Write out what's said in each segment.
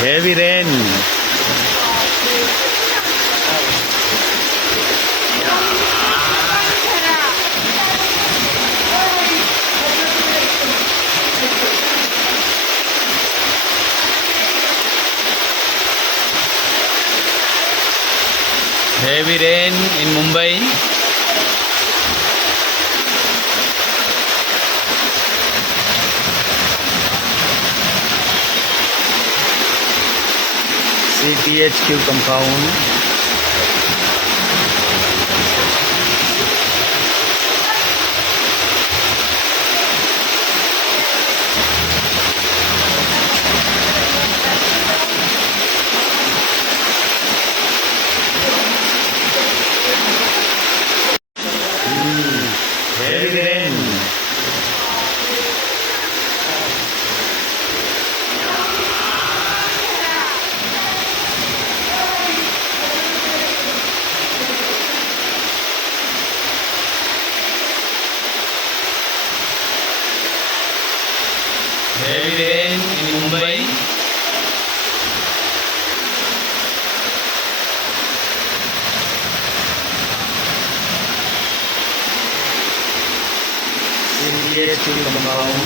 Heavy rain. Heavy rain in Mumbai. CTHQ compound. Heavy rain. Heavy rain in Mumbai. CTHQ compound.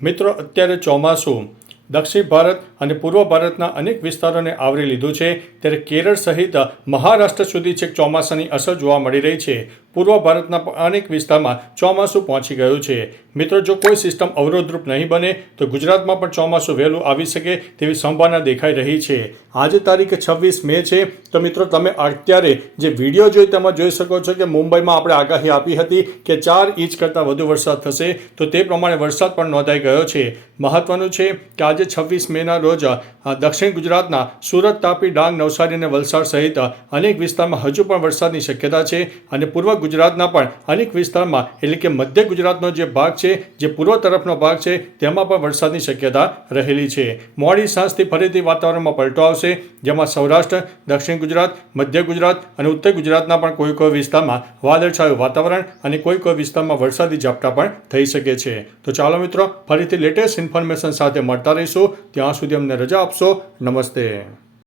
મિત્રો, અત્યારે ચોમાસું દક્ષિણ ભારત અને પૂર્વ ભારતના અનેક વિસ્તારોને આવરી લીધું છે, ત્યારે કેરળ સહિત મહારાષ્ટ્ર સુધી છેક ચોમાસાની અસર જોવા મળી રહી છે. પૂર્વ ભારતના અનેક વિસ્તારમાં ચોમાસું પહોંચી ગયું છે. મિત્રો, જો કોઈ સિસ્ટમ અવરોધરૂપ નહીં બને તો ગુજરાતમાં પણ ચોમાસું વહેલું આવી શકે તેવી સંભાવના દેખાઈ રહી છે. આજે તારીખ 26 મે છે. તો મિત્રો, તમે અત્યારે જે વિડીયો જોઈ તેમાં જોઈ શકો છો કે મુંબઈમાં આપણે આગાહી આપી હતી કે 4 ઇંચ કરતાં વધુ વરસાદ થશે, તો તે પ્રમાણે વરસાદ પણ નોંધાઈ ગયો છે. મહત્વનું છે કે આજે 26 મેના રોજ દક્ષિણ ગુજરાતના સુરત, તાપી, ડાંગ, નવસારી અને વલસાડ સહિત અનેક વિસ્તારમાં હજુ પણ વરસાદની શક્યતા છે. અને પૂર્વ ગુજરાતના પણ અનેક વિસ્તારમાં એટલે કે મધ્ય ગુજરાતનો જે ભાગ છે, જે પૂર્વ તરફનો ભાગ છે, તેમાં પણ વરસાદની શક્યતા રહેલી છે. મોડી સાંજથી ફરીથી વાતાવરણમાં પલટો આવશે, જેમાં સૌરાષ્ટ્ર, દક્ષિણ ગુજરાત, મધ્ય ગુજરાત અને ઉત્તર ગુજરાતના પણ કોઈ વિસ્તારમાં વાદળછાયું વાતાવરણ અને કોઈ વિસ્તારમાં વરસાદી ઝાપટા પણ થઈ શકે છે. તો ચાલો મિત્રો, ફરીથી લેટેસ્ટ ઇન્ફોર્મેશન સાથે મળતા રહીશું. ત્યાં સુધી અમને રજા આપશો. નમસ્તે.